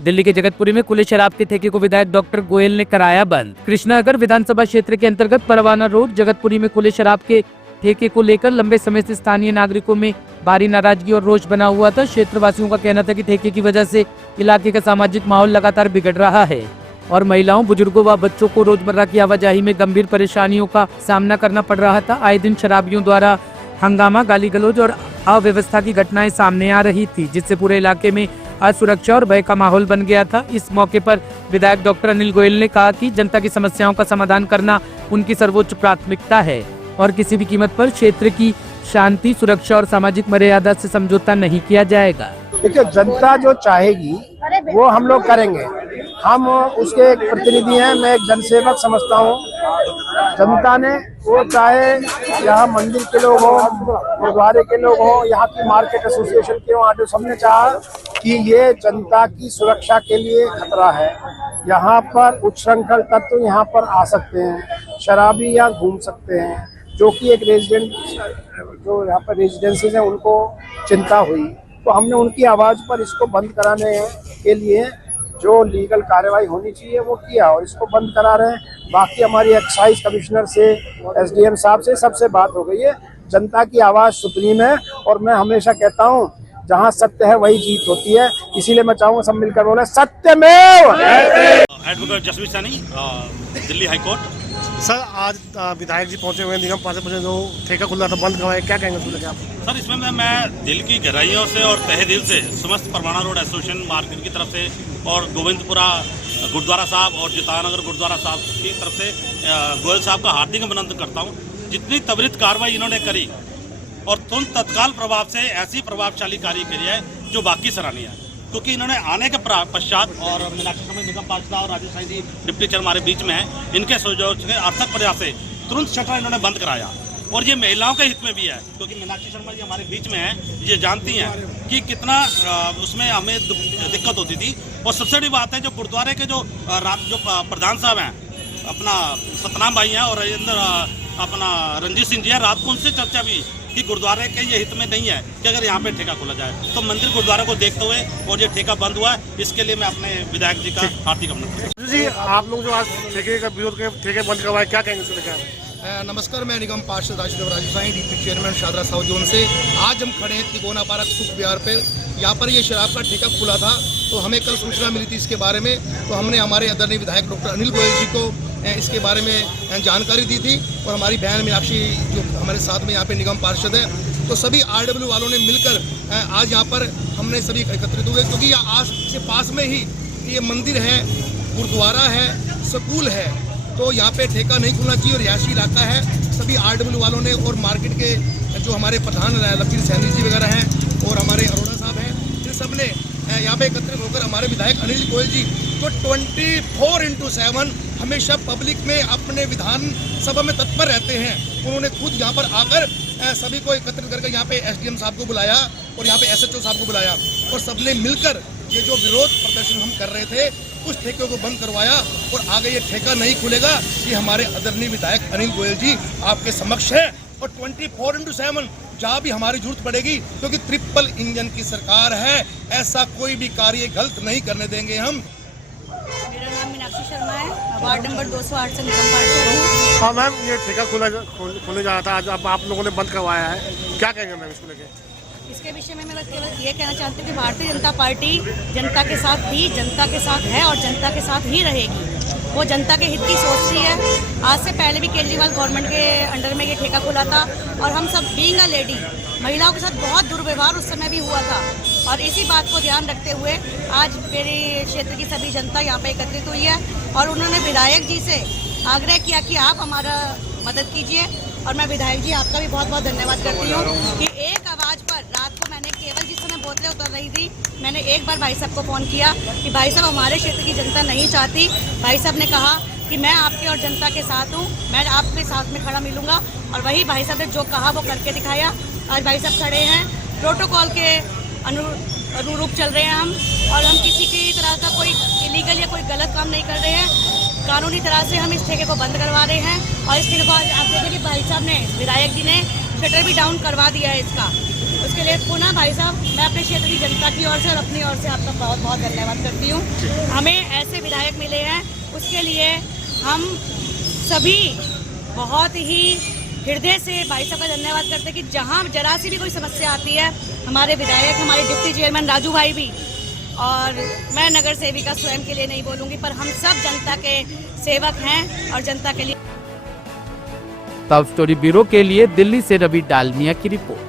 दिल्ली के जगतपुरी में खुले शराब के ठेके को विधायक डॉक्टर गोयल ने कराया बंद। कृष्णानगर विधानसभा क्षेत्र के अंतर्गत परवाना रोड जगतपुरी में खुले शराब के ठेके को लेकर लंबे समय से स्थानीय नागरिकों में भारी नाराजगी और रोष बना हुआ था। क्षेत्रवासियों का कहना था कि ठेके की वजह से इलाके का सामाजिक माहौल लगातार बिगड़ रहा है और महिलाओं, बुजुर्गों व बच्चों को रोजमर्रा की आवाजाही में गंभीर परेशानियों का सामना करना पड़ रहा था। आए दिन शराबियों द्वारा हंगामा, गाली गलौज और अव्यवस्था की घटनाएं सामने आ रही थी, जिससे पूरे इलाके में असुरक्षा और भय का माहौल बन गया था। इस मौके पर विधायक डॉक्टर अनिल गोयल ने कहा कि जनता की समस्याओं का समाधान करना उनकी सर्वोच्च प्राथमिकता है और किसी भी कीमत पर क्षेत्र की शांति, सुरक्षा और सामाजिक मर्यादा से समझौता नहीं किया जाएगा। देखिए, जनता जो चाहेगी वो हम लोग करेंगे। हम उसके एक प्रतिनिधि हैं, मैं एक जनसेवक समझता हूँ। जनता ने वो चाहे यहाँ मंदिर के लोग हो, गुरुद्वारे के लोग हो, यहाँ की मार्केट एसोसिएशन के हो, सबने चाहा कि ये जनता की सुरक्षा के लिए खतरा है। यहाँ पर उच्छृंखल तत्व यहाँ पर आ सकते हैं, शराबी यहाँ घूम सकते हैं, जो कि एक रेजिडेंट जो यहाँ पर रेजिडेंसीज हैं उनको चिंता हुई, तो हमने उनकी आवाज़ पर इसको बंद कराने के लिए जो लीगल कार्रवाई होनी चाहिए वो किया और इसको बंद करा रहे हैं। बाकी हमारी एक्साइज कमिश्नर से, एसडीएम साहब से, सबसे बात हो गई है। जनता की आवाज़ सुप्रीम है और मैं हमेशा कहता हूँ जहाँ सत्य है वही जीत होती है। इसीलिए मैं चाहूँगा सब मिलकर बोले सत्यमेव। Advocate Jasveer Saini, Delhi high court. Sir, आज विधायक जी पहुंचे हुए हैं, निगम पार्षद पहुंचे, जो ठेका खुला था बंद करवाया, क्या कहेंगे उसको लेकर आप? सर, इसमें मैं दिल की गहराइयों से और तहे दिल से समस्त परवाना रोड एसोसिएशन मार्केट की तरफ से और गोविंदपुरा गुरुद्वारा साहब और जितानगर गुरुद्वारा साहब की तरफ से गोयल साहब का हार्दिक अभिनंदन करता हूँ। जितनी त्वरित कार्रवाई इन्होंने करी और तुरंत तत्काल प्रभाव से ऐसी प्रभावशाली कार्य करी है जो बाकी सराहनीय है, क्योंकि इन्होंने आने के पश्चात और मीनाक्षी निगम पार्षद और राजेश साई जी डिप्टी चेयर हमारे बीच में हैं, इनके सहयोग से अर्थक प्रयास से तुरंत शटर इन्होंने बंद कराया और ये महिलाओं के हित में भी है, क्योंकि मीनाक्षी शर्मा जी हमारे बीच में हैं, ये जानती हैं कि कितना उसमें हमें दिक्कत होती थी। और सबसे बड़ी बात है, जो गुरुद्वारे के जो प्रधान साहब हैं, अपना सतनाम भाई हैं और अपना रंजीत सिंह जी हैं, रात को उनसे चर्चा भी कि गुरुद्वारे के ये हित में नहीं है कि अगर यहाँ पे ठेका खोला जाए, तो मंदिर गुरुद्वारा को देखते हुए और ये ठेका बंद हुआ है, इसके लिए मैं अपने विधायक जी का हार्दिक अभिनंदन। जी, आप लोग जो आज ठेके का विरोध के ठेके बंद करवाए, क्या कहेंगे उसको लेकर? नमस्कार, मैं निगम पार्षद Rajesh Sai, deputy chairman Shahdara south zone से। आज हम खड़े हैं तिकोना पार्क सुख विहार पर। यहाँ पर ये शराब का ठेका खुला था, तो हमें कल सूचना मिली थी इसके बारे में, तो हमने हमारे आदरणीय विधायक डॉक्टर अनिल गोयल जी को इसके बारे में जानकारी दी थी और हमारी बहन मीनाक्षी जो हमारे साथ में यहाँ पे निगम पार्षद है, तो सभी आरडब्ल्यू वालों ने मिलकर आज यहाँ पर हमने सभी एकत्रित हुए, क्योंकि आज से पास में ही ये मंदिर है, गुरुद्वारा है, स्कूल है, तो यहाँ पे ठेका नहीं खुलना चाहिए और रिहायशी इलाका है। सभी आरडब्ल्यू वालों ने और मार्केट के जो हमारे प्रधान लकीर सैनी जी वगैरह हैं और हमारे अरोड़ा साहब हैं, इन सब ने यहाँ पे एकत्रित होकर हमारे विधायक अनिल गोयल जी तो 24/7 हमेशा पब्लिक में अपने विधानसभा में तत्पर रहते हैं। उन्होंने खुद यहाँ पर आकर सभी को एकत्रित करके यहाँ पे एसडीएम साहब को बुलाया और यहाँ पे एसएचओ साहब को बुलाया और सबने मिलकर ये जो विरोध प्रदर्शन हम कर रहे थे उस ठेके को बंद करवाया और आगे ये ठेका नहीं खुलेगा। ये हमारे आदरणीय विधायक अनिल गोयल जी आपके समक्ष है और 24/7 जहाँ भी हमारी जरूरत पड़ेगी, क्योंकि ट्रिपल इंजन की सरकार है, ऐसा कोई भी कार्य गलत नहीं करने देंगे हम। मेरा नाम मीनाक्षी शर्मा है, वार्ड नंबर 208 से निगम पार्षद हूँ। हाँ मैम, ये ठेका खोलने जा रहा था, आज आप लोगों ने बंद करवाया है, क्या कहेंगे मैम इसको लेके? इसके विषय में मैं केवल ये कहना चाहती हूँ कि भारतीय जनता पार्टी जनता के साथ थी, जनता के साथ है और जनता के साथ ही रहेगी। वो जनता के हित की सोच रही है। आज से पहले भी केजरीवाल गवर्नमेंट के अंडर में ये ठेका खुला था और हम सब बीइंग अ लेडी, महिलाओं के साथ बहुत दुर्व्यवहार उस समय भी हुआ था और इसी बात को ध्यान रखते हुए आज मेरे क्षेत्र की सभी जनता यहाँ पे एकत्रित हुई है और उन्होंने विधायक जी से आग्रह किया कि आप हमारा मदद कीजिए और मैं विधायक जी आपका भी बहुत बहुत धन्यवाद करती हूँ कि एक आवाज़ पर रात को मैंने केवल जिस समय बोतलें उतर रही थी, मैंने एक बार भाई साहब को फ़ोन किया कि भाई साहब हमारे क्षेत्र की जनता नहीं चाहती। भाई साहब ने कहा कि मैं आपके और जनता के साथ हूँ, मैं आपके साथ में खड़ा मिलूँगा और वही भाई साहब ने जो कहा वो करके दिखाया। आज भाई साहब खड़े हैं, प्रोटोकॉल के अनुरूप चल रहे हैं हम और हम किसी की तरह का कोई इलीगल या कोई गलत काम नहीं कर रहे हैं। कानूनी तरह से हम इस ठेके को बंद करवा रहे हैं और इस ठेके को आप देखें कि भाई साहब ने, विधायक जी ने शटर भी डाउन करवा दिया है इसका। उसके उसके लिए पुनः भाई साहब मैं अपने क्षेत्र की जनता की ओर से और अपनी ओर से आपका बहुत बहुत धन्यवाद करती हूँ। हमें ऐसे विधायक मिले हैं, उसके लिए हम सभी बहुत ही हृदय से भाई साहब का धन्यवाद करते हैं कि जहाँ जरा सी भी कोई समस्या आती है, हमारे विधायक, हमारे डिप्टी चेयरमैन राजू भाई भी, और मैं नगर सेविका स्वयं के लिए नहीं बोलूँगी, पर हम सब जनता के सेवक हैं और जनता के लिए। टॉप स्टोरी ब्यूरो के लिए दिल्ली से रवि डालमिया की रिपोर्ट।